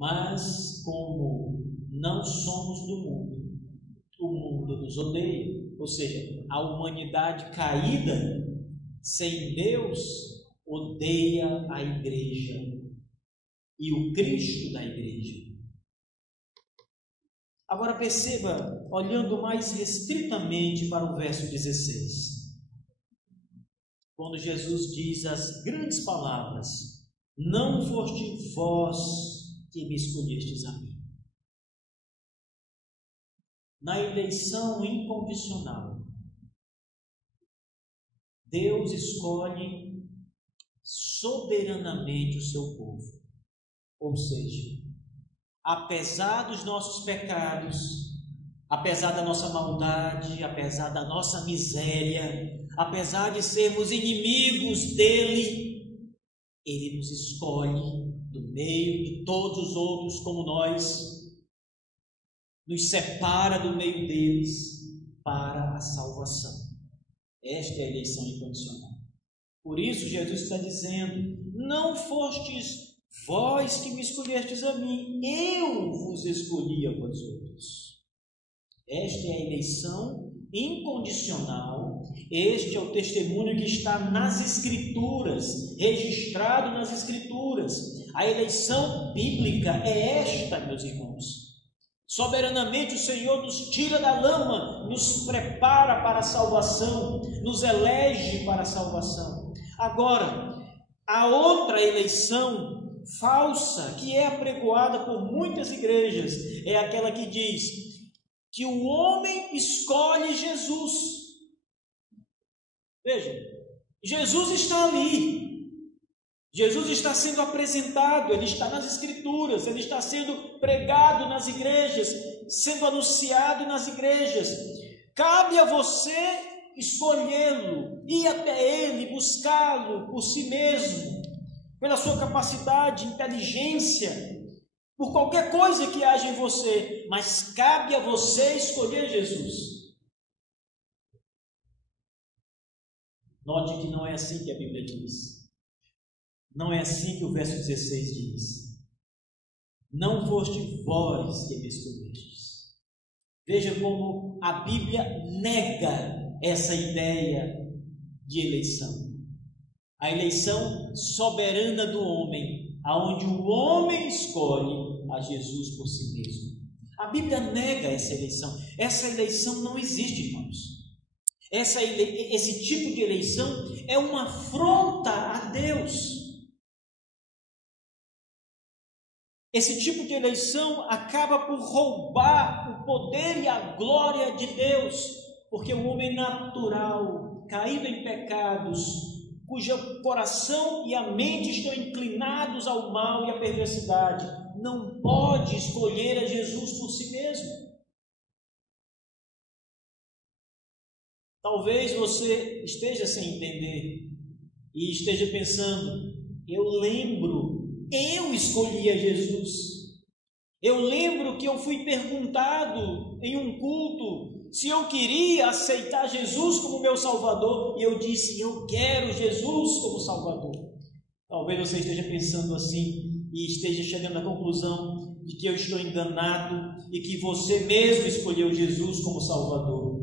Mas como não somos do mundo, o mundo nos odeia. Ou seja, a humanidade caída, sem Deus, odeia a igreja e o Cristo da igreja. Agora perceba, olhando mais restritamente para o verso 16, quando Jesus diz as grandes palavras: não foste vós que me escolhestes a mim. Na eleição incondicional, Deus escolhe soberanamente o seu povo. Ou seja, apesar dos nossos pecados, apesar da nossa maldade, apesar da nossa miséria, apesar de sermos inimigos dele, ele nos escolhe do meio de todos os outros como nós, nos separa do meio deles para a salvação. Esta é a eleição incondicional. Por isso Jesus está dizendo: não fostes vós que me escolhestes a mim, eu vos escolhi a vós outros. Esta é a eleição incondicional. Este é o testemunho que está nas Escrituras, registrado nas Escrituras. A eleição bíblica é esta, meus irmãos. Soberanamente o Senhor nos tira da lama, nos prepara para a salvação, nos elege para a salvação. Agora, a outra eleição falsa, que é apregoada por muitas igrejas, é aquela que diz que o homem escolhe Jesus. Veja, Jesus está ali. Jesus está sendo apresentado, ele está nas Escrituras, ele está sendo pregado nas igrejas, sendo anunciado nas igrejas. Cabe a você escolhê-lo, ir até ele, buscá-lo por si mesmo, pela sua capacidade, inteligência, por qualquer coisa que haja em você, mas cabe a você escolher Jesus. Note que não é assim que a Bíblia diz. Não é assim que o verso 16 diz: não foste vós que me escolhestes. Veja como a Bíblia nega essa ideia de eleição. A eleição soberana do homem, aonde o homem escolhe a Jesus por si mesmo. A Bíblia nega essa eleição. Essa eleição não existe, irmãos. Esse tipo de eleição é uma afronta a Deus. Esse tipo de eleição acaba por roubar o poder e a glória de Deus, porque o homem natural, caído em pecados, cujo coração e a mente estão inclinados ao mal e à perversidade, não pode escolher a Jesus por si mesmo. Talvez você esteja sem entender e esteja pensando: eu escolhi a Jesus. Eu lembro que eu fui perguntado em um culto se eu queria aceitar Jesus como meu Salvador, e eu disse: eu quero Jesus como Salvador. Talvez você esteja pensando assim e esteja chegando à conclusão de que eu estou enganado e que você mesmo escolheu Jesus como Salvador.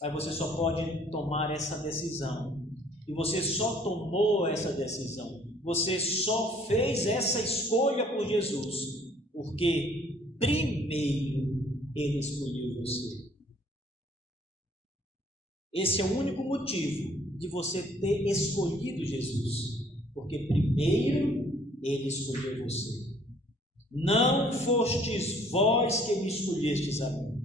Mas você só pode tomar essa decisão, e você só tomou essa decisão, você só fez essa escolha por Jesus porque primeiro ele escolheu você. Esse é o único motivo de você ter escolhido Jesus, porque primeiro ele escolheu você. Não fostes vós que me escolhestes a mim.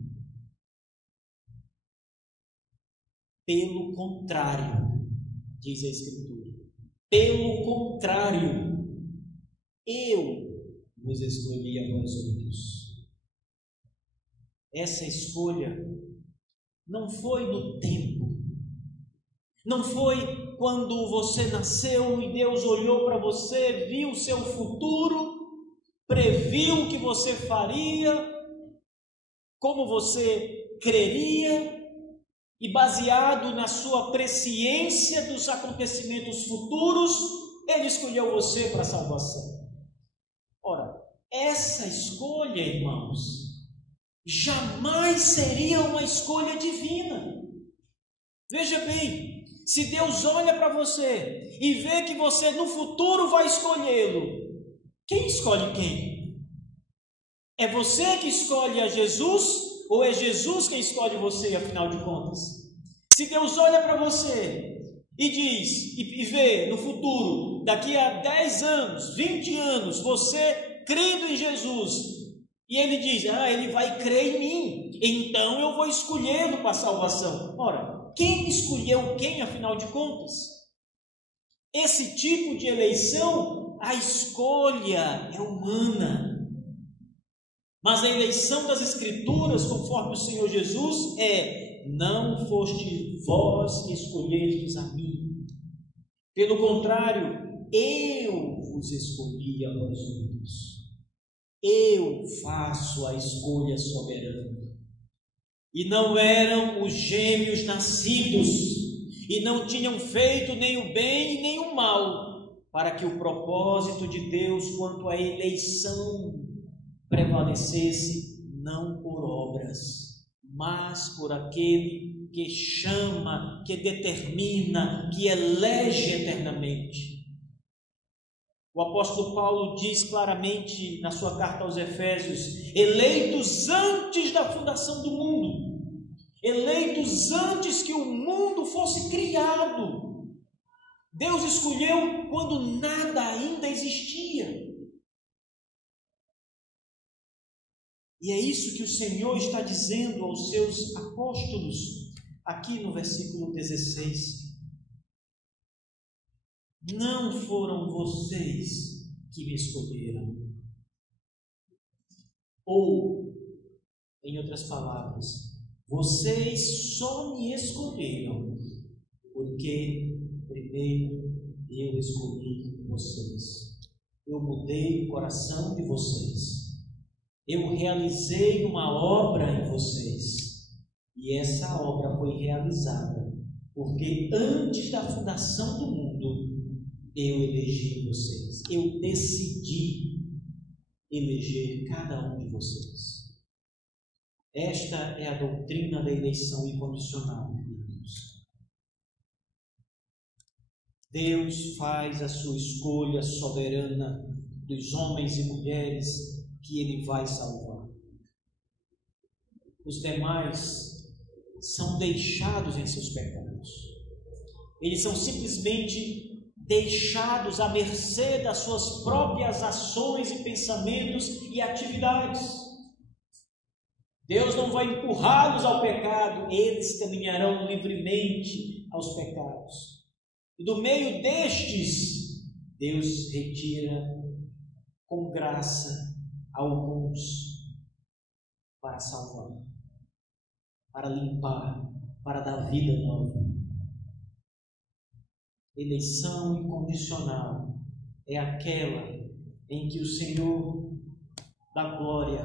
Pelo contrário, diz a Escritura, pelo contrário, eu vos escolhi a vós outros. Essa escolha não foi no tempo, não foi quando você nasceu e Deus olhou para você, viu o seu futuro, previu o que você faria, como você creria, e baseado na sua presciência dos acontecimentos futuros, ele escolheu você para a salvação. Ora, essa escolha, irmãos, jamais seria uma escolha divina. Veja bem, se Deus olha para você e vê que você no futuro vai escolhê-lo, quem escolhe quem? É você que escolhe a Jesus ou é Jesus quem escolhe você, afinal de contas? Se Deus olha para você e diz, e vê no futuro, daqui a 10 anos, 20 anos, você crendo em Jesus, e ele diz, ele vai crer em mim, então eu vou escolhê-lo para a salvação. Ora, quem escolheu quem, afinal de contas? Esse tipo de eleição, a escolha é humana. Mas a eleição das Escrituras, conforme o Senhor Jesus, não foste vós que escolhestes a mim. Pelo contrário, eu vos escolhi a vós outros. Eu faço a escolha soberana. E não eram os gêmeos nascidos, e não tinham feito nem o bem nem o mal, para que o propósito de Deus quanto à eleição prevalecesse, não por obras, mas por aquele que chama, que determina, que elege eternamente. O apóstolo Paulo diz claramente na sua carta aos Efésios, eleitos antes da fundação do mundo, eleitos antes que o mundo fosse criado. Deus escolheu quando nada ainda existia. E é isso que o Senhor está dizendo aos seus apóstolos, aqui no versículo 16. Não foram vocês que me escolheram. Ou, em outras palavras, vocês só me escolheram porque primeiro eu escolhi vocês. Eu mudei o coração de vocês. Eu realizei uma obra em vocês, e essa obra foi realizada, porque antes da fundação do mundo, eu elegi vocês, eu decidi eleger cada um de vocês. Esta é a doutrina da eleição incondicional, queridos. Deus faz a sua escolha soberana dos homens e mulheres que Ele vai salvar. Os demais são deixados em seus pecados. Eles são simplesmente deixados à mercê das suas próprias ações e pensamentos e atividades. Deus não vai empurrá-los ao pecado, eles caminharão livremente aos pecados. E do meio destes, Deus retira com graça alguns para salvar, para limpar, para dar vida nova. Eleição incondicional é aquela em que o Senhor da glória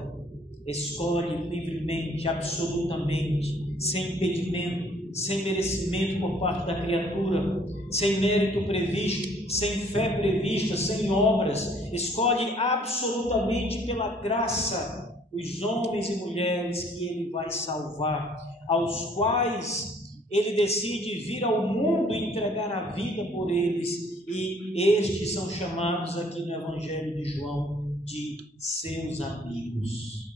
escolhe livremente, absolutamente, sem impedimento, sem merecimento por parte da criatura, sem mérito previsto, sem fé prevista, sem obras, escolhe absolutamente pela graça os homens e mulheres que Ele vai salvar, aos quais Ele decide vir ao mundo e entregar a vida por eles, e estes são chamados aqui no Evangelho de João de seus amigos.